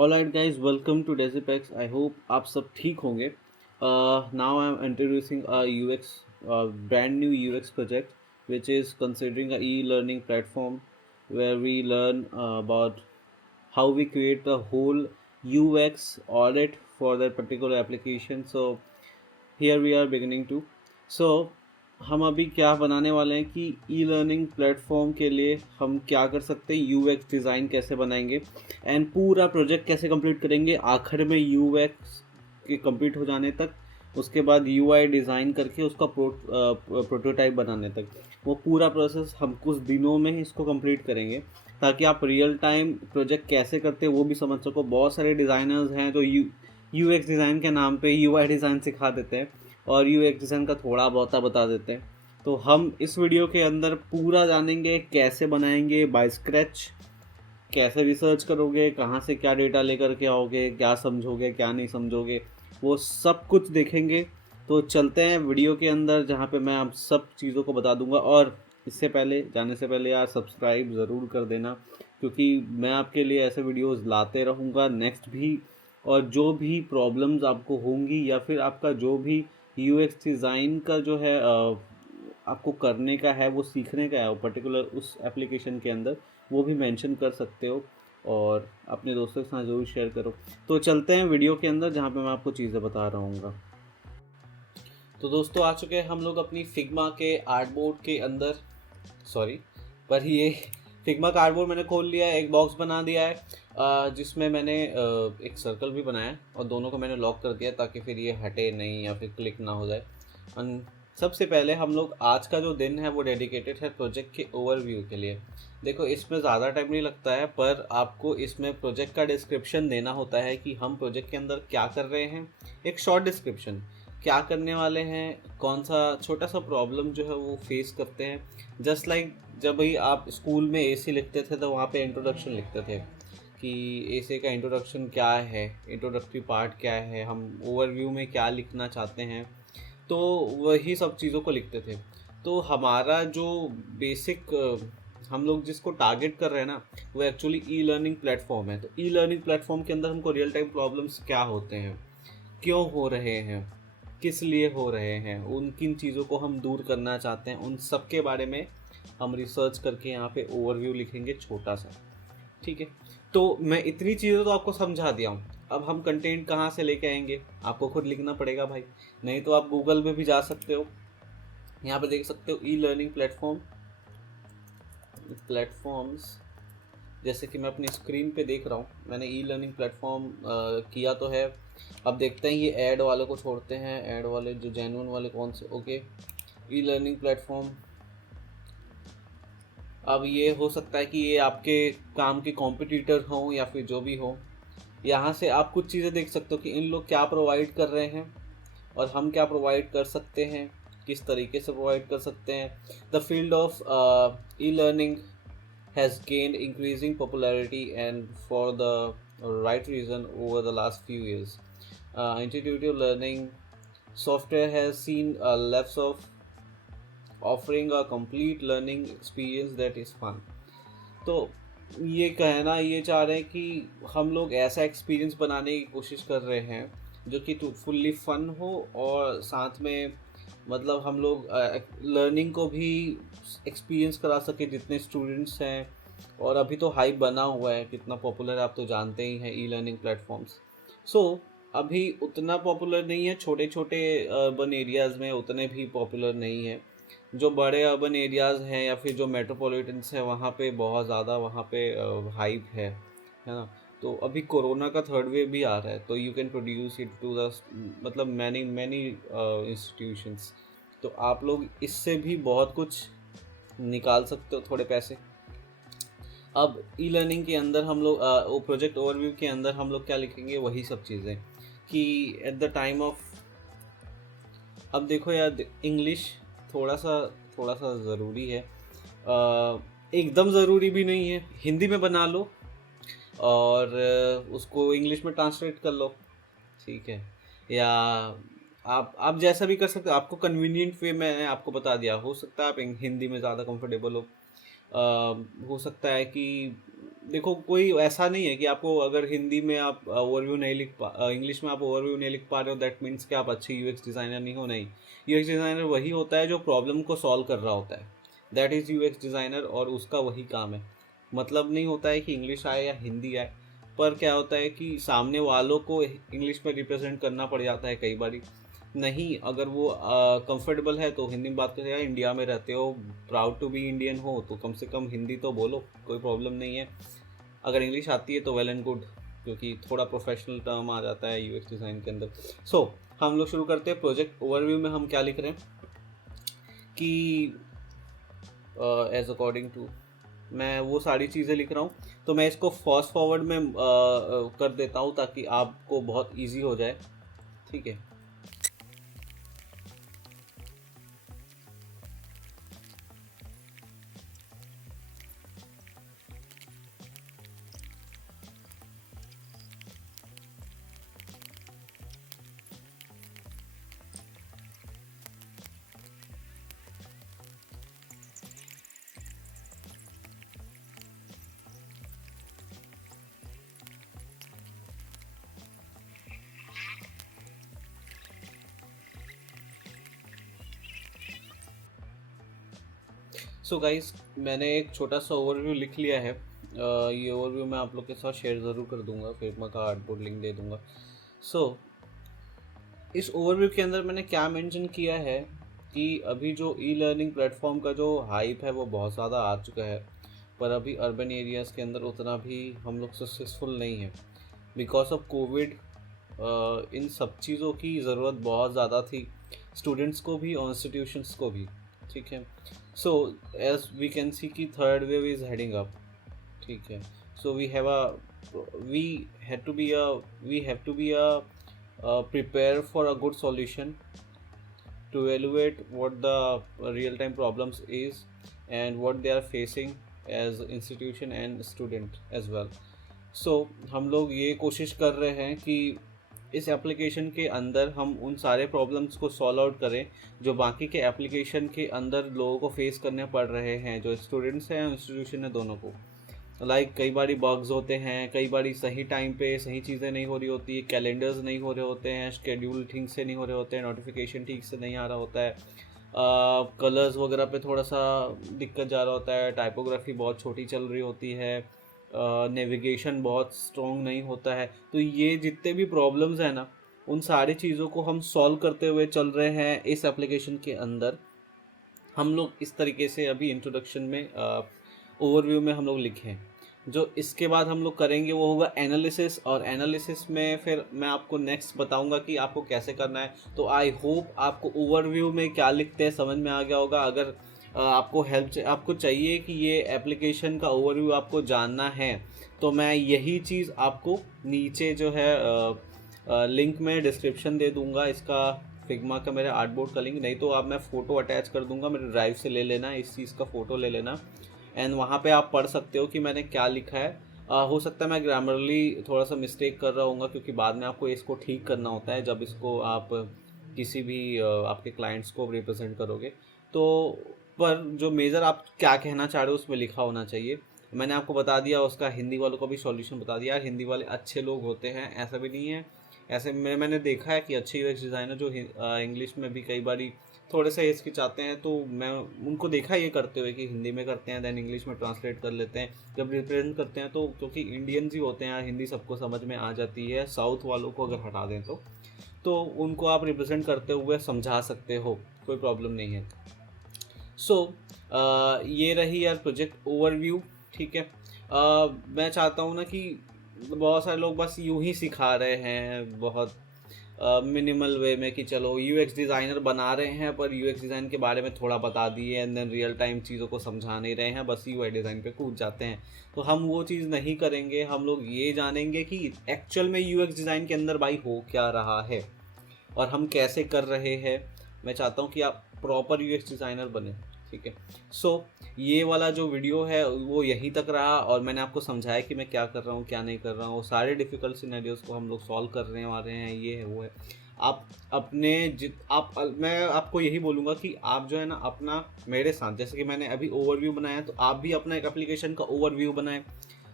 Alright guys, welcome to Desipex. I hope आप सब ठीक होंगे. Now I am introducing a UX, brand new UX project, which is considering a e-learning platform where we learn about how we create the whole UX audit for that particular application. So here we are beginning to. So हम अभी क्या बनाने वाले हैं कि e learning platform के लिए हम क्या कर सकते हैं, यूएक्स डिज़ाइन कैसे बनाएंगे एंड पूरा प्रोजेक्ट कैसे कंप्लीट करेंगे. आखिर में यूएक्स के कंप्लीट हो जाने तक, उसके बाद यूआई डिज़ाइन करके उसका प्रोटोटाइप बनाने तक, वो पूरा प्रोसेस हम कुछ दिनों में ही इसको कंप्लीट करेंगे ताकि आप रियल टाइम प्रोजेक्ट कैसे करते हैं वो भी समझ सको. बहुत सारे डिज़ाइनर्स हैं जो यूएक्स डिज़ाइन के नाम पे यूआई डिज़ाइन सिखा देते हैं और यूएक्स डिज़ाइन का थोड़ा बहुत बता देते हैं. तो हम इस वीडियो के अंदर पूरा जानेंगे कैसे बनाएंगे बाय स्क्रैच, कैसे रिसर्च करोगे, कहाँ से क्या डेटा लेकर के आओगे, क्या समझोगे क्या नहीं समझोगे, वो सब कुछ देखेंगे. तो चलते हैं वीडियो के अंदर जहाँ पे मैं आप सब चीज़ों को बता दूंगा. और इससे पहले जाने से पहले यार सब्सक्राइब ज़रूर कर देना, क्योंकि मैं आपके लिए ऐसे वीडियोस लाते रहूँगा नेक्स्ट भी. और जो भी प्रॉब्लम्स आपको होंगी या फिर आपका जो भी यूएक्स डिज़ाइन का जो है आपको करने का है, वो सीखने का है, वो पर्टिकुलर उस एप्लीकेशन के अंदर, वो भी मेंशन कर सकते हो और अपने दोस्तों के साथ ज़रूर शेयर करो. तो चलते हैं वीडियो के अंदर जहाँ पे मैं आपको चीज़ें बता रहा हूँ. तो दोस्तों आ चुके हैं हम लोग अपनी फिग्मा के आर्टबोर्ड के अंदर. सॉरी, पर ये फिग्मा का आर्टबोर्ड मैंने खोल लिया है, एक बॉक्स बना दिया है जिसमें मैंने एक सर्कल भी बनाया और दोनों को मैंने लॉक कर दिया ताकि फिर ये हटे नहीं या फिर क्लिक ना हो जाए. सबसे पहले हम लोग आज का जो दिन है वो डेडिकेटेड है प्रोजेक्ट के ओवरव्यू के लिए. देखो, इसमें ज़्यादा टाइम नहीं लगता है, पर आपको इसमें प्रोजेक्ट का डिस्क्रिप्शन देना होता है कि हम प्रोजेक्ट के अंदर क्या कर रहे हैं. एक शॉर्ट डिस्क्रिप्शन, क्या करने वाले हैं, कौन सा छोटा सा प्रॉब्लम जो है वो फेस करते हैं. जस्ट लाइक जब भाई आप स्कूल में एसी लिखते थे तो वहाँ पे इंट्रोडक्शन लिखते थे कि एसी का इंट्रोडक्शन क्या है, इंट्रोडक्टरी पार्ट क्या है, हम ओवरव्यू में क्या लिखना चाहते हैं, तो वही सब चीज़ों को लिखते थे. तो हमारा जो बेसिक हम लोग जिसको टारगेट कर रहे हैं ना, वो एक्चुअली ई लर्निंग प्लेटफॉर्म है. तो ई लर्निंग प्लेटफॉर्म के अंदर हमको रियल टाइम प्रॉब्लम्स क्या होते हैं, क्यों हो रहे हैं, किस लिए हो रहे हैं, उन किन चीज़ों को हम दूर करना चाहते हैं, उन सब के बारे में हम रिसर्च करके यहाँ पे ओवरव्यू लिखेंगे छोटा सा. ठीक है, तो मैं इतनी चीज़ें तो आपको समझा दिया हूँ. अब हम कंटेंट कहाँ से लेके आएंगे, आपको खुद लिखना पड़ेगा भाई. नहीं तो आप गूगल में भी जा सकते हो, यहाँ पे देख सकते हो ई लर्निंग प्लेटफॉर्म्स. जैसे कि मैं अपनी स्क्रीन पे देख रहा हूँ, मैंने ई लर्निंग प्लेटफॉर्म किया तो है. अब देखते हैं, ये ऐड वाले को छोड़ते हैं, ऐड वाले जो जेन्युइन वाले कौन से. Okay, e learning platform. अब ये हो सकता है कि ये आपके काम के कॉम्पिटिटर हों या फिर जो भी हो. यहाँ से आप कुछ चीज़ें देख सकते हो कि इन लोग क्या प्रोवाइड कर रहे हैं और हम क्या प्रोवाइड कर सकते हैं, किस तरीके से प्रोवाइड कर सकते हैं. The field of e learning has gained increasing popularity and for the right reason over the last few years. Intuitive learning software has seen a lapse of offering a complete learning experience that is fun. तो ये कहना ये चाह रहे हैं कि हम लोग ऐसा एक्सपीरियंस बनाने की कोशिश कर रहे हैं जो कि फुल्ली फन हो और साथ में मतलब हम लोग लर्निंग को भी एक्सपीरियंस करा सके जितने स्टूडेंट्स हैं. और अभी तो हाइप बना हुआ है, कितना पॉपुलर है आप तो जानते ही हैं ई लर्निंग प्लेटफॉर्म्स. सो अभी उतना पॉपुलर नहीं है, छोटे छोटे अर्बन एरियाज़ में उतने भी पॉपुलर नहीं है. जो बड़े अर्बन एरियाज़ हैं या फिर जो मेट्रोपॉलिटन्स हैं वहाँ पे बहुत ज़्यादा वहाँ पे हाइप है ना. तो अभी कोरोना का थर्ड वेव भी आ रहा है, तो you can produce it to the मतलब मैनी मैनी इंस्टीट्यूशंस. तो आप लोग इससे भी बहुत कुछ निकाल सकते हो, थोड़े पैसे. अब ई लर्निंग के अंदर हम लोग वो प्रोजेक्ट ओवरव्यू के अंदर हम लोग क्या लिखेंगे, वही सब चीज़ें कि एट द टाइम ऑफ. अब देखो यार, इंग्लिश थोड़ा सा ज़रूरी है, एकदम ज़रूरी भी नहीं है. हिंदी में बना लो और उसको इंग्लिश में ट्रांसलेट कर लो, ठीक है. या आप जैसा भी कर सकते हो, आपको कन्वीनियंट वे मैंने आपको बता दिया. हो सकता है आप हिंदी में ज़्यादा कंफर्टेबल हो सकता है कि देखो कोई ऐसा नहीं है कि आपको अगर हिंदी में आप ओवरव्यू नहीं इंग्लिश में आप ओवरव्यू नहीं लिख पा रहे हो दैट मीन्स कि आप अच्छे यूएक्स डिज़ाइनर नहीं हो। नहीं, यूएक्स डिज़ाइनर वही होता है जो प्रॉब्लम को सॉल्व कर रहा होता है, दैट इज़ यूएक्स डिज़ाइनर, और उसका वही काम है। मतलब नहीं होता है कि इंग्लिश आए या हिंदी आए, पर क्या होता है कि सामने वालों को इंग्लिश में रिप्रेजेंट करना पड़ जाता है कई बार। नहीं, अगर वो कंफर्टेबल है तो हिंदी में बात करें, या इंडिया में रहते हो, प्राउड टू बी इंडियन हो, तो कम से कम हिंदी तो बोलो, कोई प्रॉब्लम नहीं है। अगर इंग्लिश आती है तो वेल एंड गुड, क्योंकि थोड़ा प्रोफेशनल टर्म आ जाता है यूएक्स डिज़ाइन के अंदर। सो हम लोग शुरू करते हैं। प्रोजेक्ट ओवरव्यू में हम क्या लिख रहे हैं कि एज अकॉर्डिंग टू, मैं वो सारी चीज़ें लिख रहा हूँ, तो मैं इसको फास्ट फॉरवर्ड में कर देता हूँ ताकि आपको बहुत ईजी हो जाए। ठीक है, सो गाइस, मैंने एक छोटा सा ओवरव्यू लिख लिया है। ये ओवरव्यू मैं आप लोग के साथ शेयर ज़रूर कर दूंगा, फिर मैं कार्डबोर्ड लिंक दे दूंगा। सो इस ओवरव्यू के अंदर मैंने क्या मेंशन किया है कि अभी जो ई लर्निंग प्लेटफॉर्म का जो हाइप है वो बहुत ज़्यादा आ चुका है, पर अभी अर्बन एरियाज़ के अंदर उतना भी हम लोग सक्सेसफुल नहीं है बिकॉज ऑफ कोविड। इन सब चीज़ों की ज़रूरत बहुत ज़्यादा थी, स्टूडेंट्स को भी और इंस्टीट्यूशंस को भी। ठीक है, so as we can see कि third wave is heading up. ठीक है, so we have to be a prepare for a good solution to evaluate what the real time problems is and what they are facing as institution and student as well. So हम लोग ये कोशिश कर रहे हैं कि इस application के अंदर हम उन सारे प्रॉब्लम्स को सॉल्व आउट करें जो बाकी के एप्लीकेशन के अंदर लोगों को फेस करने पड़ रहे हैं, जो स्टूडेंट्स हैं इंस्टीट्यूशन है दोनों को। कई बारी बग्स होते हैं, कई बारी सही टाइम पे सही चीज़ें नहीं हो रही होती, कैलेंडर्स नहीं हो रहे होते हैं, शेड्यूल ठीक से नहीं हो रहे होते हैं, नोटिफिकेशन ठीक से नहीं आ रहा होता है, कलर्स वगैरह पे थोड़ा सा दिक्कत जा रहा होता है, टाइपोग्राफी बहुत छोटी चल रही होती है, नेविगेशन बहुत स्ट्रॉन्ग नहीं होता है। तो ये जितने भी प्रॉब्लम्स हैं ना, उन सारी चीज़ों को हम सॉल्व करते हुए चल रहे हैं इस एप्लीकेशन के अंदर। हम लोग इस तरीके से अभी इंट्रोडक्शन में ओवरव्यू में हम लोग लिखे हैं। जो इसके बाद हम लोग करेंगे वो होगा एनालिसिस, और एनालिसिस में फिर मैं आपको नेक्स्ट बताऊंगा कि आपको कैसे करना है। तो आई होप आपको ओवरव्यू में क्या लिखते हैं समझ में आ गया होगा। अगर आपको आपको चाहिए कि ये एप्लीकेशन का ओवरव्यू आपको जानना है, तो मैं यही चीज़ आपको नीचे जो है लिंक में डिस्क्रिप्शन दे दूंगा, इसका फिग्मा का मेरे आर्टबोर्ड का लिंक, नहीं तो आप मैं फ़ोटो अटैच कर दूंगा, मेरे ड्राइव से ले लेना, इस चीज़ का फ़ोटो ले लेना, एंड वहाँ पे आप पढ़ सकते हो कि मैंने क्या लिखा है। हो सकता है मैं ग्रामरली थोड़ा सा मिस्टेक कर रहा हूँ, क्योंकि बाद में आपको इसको ठीक करना होता है जब इसको आप किसी भी आपके क्लाइंट्स को रिप्रेजेंट करोगे। तो पर जो मेजर आप क्या कहना चाह रहे हो उसमें लिखा होना चाहिए। मैंने आपको बता दिया, उसका हिंदी वालों को भी सॉल्यूशन बता दिया। हिंदी वाले अच्छे लोग होते हैं, ऐसा भी नहीं है। ऐसे मैंने देखा है कि अच्छे यूएक्स डिज़ाइनर जो इंग्लिश में भी कई बारी थोड़े से हिचकिचाते हैं, तो मैं उनको देखा ये करते हुए कि हिंदी में करते हैं देन इंग्लिश में ट्रांसलेट कर लेते हैं जब रिप्रेजेंट करते हैं। तो क्योंकि इंडियंस ही होते हैं, हिंदी सबको समझ में आ जाती है, साउथ वालों को अगर हटा दें तो उनको आप रिप्रेजेंट करते हुए समझा सकते हो, कोई प्रॉब्लम नहीं है। सो ये रही यार प्रोजेक्ट ओवरव्यू। ठीक है, मैं चाहता हूँ ना कि बहुत सारे लोग बस यूं ही सिखा रहे हैं बहुत मिनिमल वे में कि चलो यूएक्स डिज़ाइनर बना रहे हैं, पर यूएक्स डिज़ाइन के बारे में थोड़ा बता दिए एंड देन रियल टाइम चीज़ों को समझा नहीं रहे हैं, बस यूआई डिज़ाइन पे कूद जाते हैं। तो हम वो चीज़ नहीं करेंगे। हम लोग ये जानेंगे कि एक्चुअल में यूएक्स डिज़ाइन के अंदर भाई हो क्या रहा है और हम कैसे कर रहे हैं। मैं चाहता हूँ कि आप प्रॉपर यूएक्स डिज़ाइनर बने। ठीक है, सो ये वाला जो वीडियो है वो यहीं तक रहा, और मैंने आपको समझाया कि मैं क्या कर रहा हूँ क्या नहीं कर रहा हूँ। सारे डिफ़िकल्ट सिनेरियोज़ को हम लोग सॉल्व करने वाले हैं, ये है वो है। आप अपने मैं आपको यही बोलूँगा कि आप जो है ना अपना मेरे साथ, जैसे कि मैंने अभी ओवरव्यू बनाया, तो आप भी अपना एक एप्लीकेशन का ओवरव्यू बनाएं।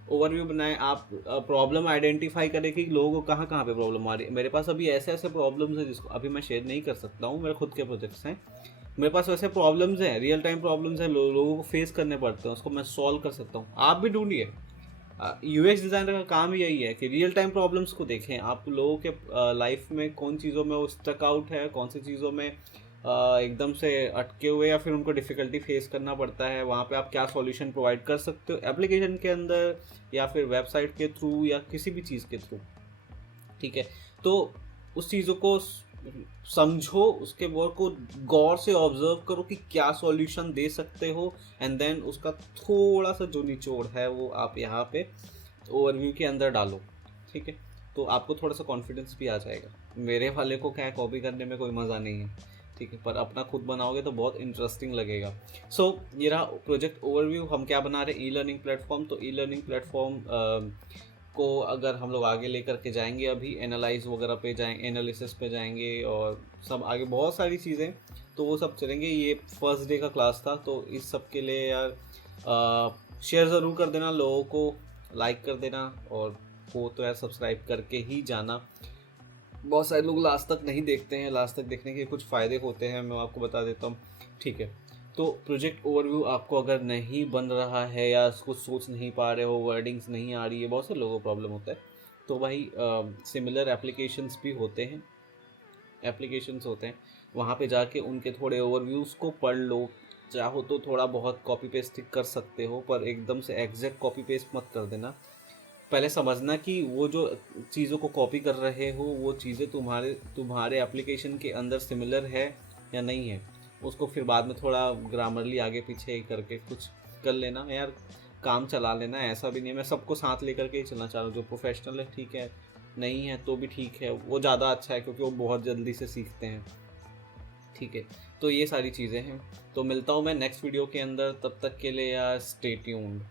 ओवरव्यू बनाएं, आप प्रॉब्लम आइडेंटिफाई करें कि लोगों को कहाँ कहाँ पे प्रॉब्लम आ रही है। मेरे पास अभी ऐसे ऐसे प्रॉब्लम्स हैं जिसको अभी मैं शेयर नहीं कर सकता हूँ, मेरे खुद के प्रोजेक्ट्स हैं, मेरे पास वैसे प्रॉब्लम्स हैं, रियल टाइम प्रॉब्लम्स हैं, लोगों को फेस करने पड़ते हैं, उसको मैं सॉल्व कर सकता हूँ। आप भी ढूंढिए, यूएक्स डिज़ाइनर का काम ही यही है कि रियल टाइम प्रॉब्लम्स को देखें, आप लोगों के लाइफ में कौन चीज़ों में वो स्टक आउट है, कौन सी चीज़ों में एकदम से अटके हुए या फिर उनको डिफ़िकल्टी फेस करना पड़ता है, वहाँ पे आप क्या सॉल्यूशन प्रोवाइड कर सकते हो एप्लीकेशन के अंदर या फिर वेबसाइट के थ्रू या किसी भी चीज़ के थ्रू। ठीक है, तो उस चीज़ों को समझो, उसके वर्क को गौर से ऑब्जर्व करो कि क्या सॉल्यूशन दे सकते हो, एंड देन उसका थोड़ा सा जो निचोड़ है वो आप यहाँ पे ओवरव्यू के अंदर डालो। ठीक है, तो आपको थोड़ा सा कॉन्फिडेंस भी आ जाएगा। मेरे वाले को क्या है, कॉपी करने में कोई मज़ा नहीं है, ठीक है, पर अपना खुद बनाओगे तो बहुत इंटरेस्टिंग लगेगा। सो ये रहा प्रोजेक्ट ओवरव्यू। हम क्या बना रहे हैं, ई लर्निंग प्लेटफॉर्म। तो ई लर्निंग प्लेटफॉर्म को अगर हम लोग आगे लेकर के जाएंगे, अभी एनालाइज वगैरह पे जाएंगे, एनालिसिस पे जाएंगे और सब आगे बहुत सारी चीज़ें, तो वो सब चलेंगे। ये फर्स्ट डे का क्लास था, तो इस सब के लिए यार शेयर ज़रूर कर देना, लोगों को लाइक कर देना, और वो तो यार सब्सक्राइब करके ही जाना। बहुत सारे लोग लास्ट तक नहीं देखते हैं, लास्ट तक देखने के कुछ फ़ायदे होते हैं, मैं आपको बता देता हूँ। ठीक है, तो प्रोजेक्ट ओवरव्यू आपको अगर नहीं बन रहा है या उसको सोच नहीं पा रहे हो, वर्डिंग्स नहीं आ रही है, बहुत से लोगों को प्रॉब्लम होता है, तो भाई सिमिलर एप्लीकेशंस भी होते हैं, वहाँ पे जाके उनके थोड़े ओवरव्यूज़ को पढ़ लो। चाहो तो थोड़ा बहुत कॉपी पेस्ट कर सकते हो, पर एकदम से एग्जैक्ट कॉपी पेस्ट मत कर देना। पहले समझना कि वो जो चीज़ों को कॉपी कर रहे हो वो चीज़ें तुम्हारे एप्लीकेशन के अंदर सिमिलर है या नहीं है। उसको फिर बाद में थोड़ा ग्रामरली आगे पीछे करके कुछ कर लेना यार, काम चला लेना। ऐसा भी नहीं है, मैं सबको साथ लेकर के ही चलना चाह रहा हूँ। जो प्रोफेशनल है ठीक है, नहीं है तो भी ठीक है, वो ज़्यादा अच्छा है क्योंकि वो बहुत जल्दी से सीखते हैं। ठीक है, तो ये सारी चीज़ें हैं। तो मिलता हूँ मैं नेक्स्ट वीडियो के अंदर, तब तक के लिए यार स्टे ट्यून्ड।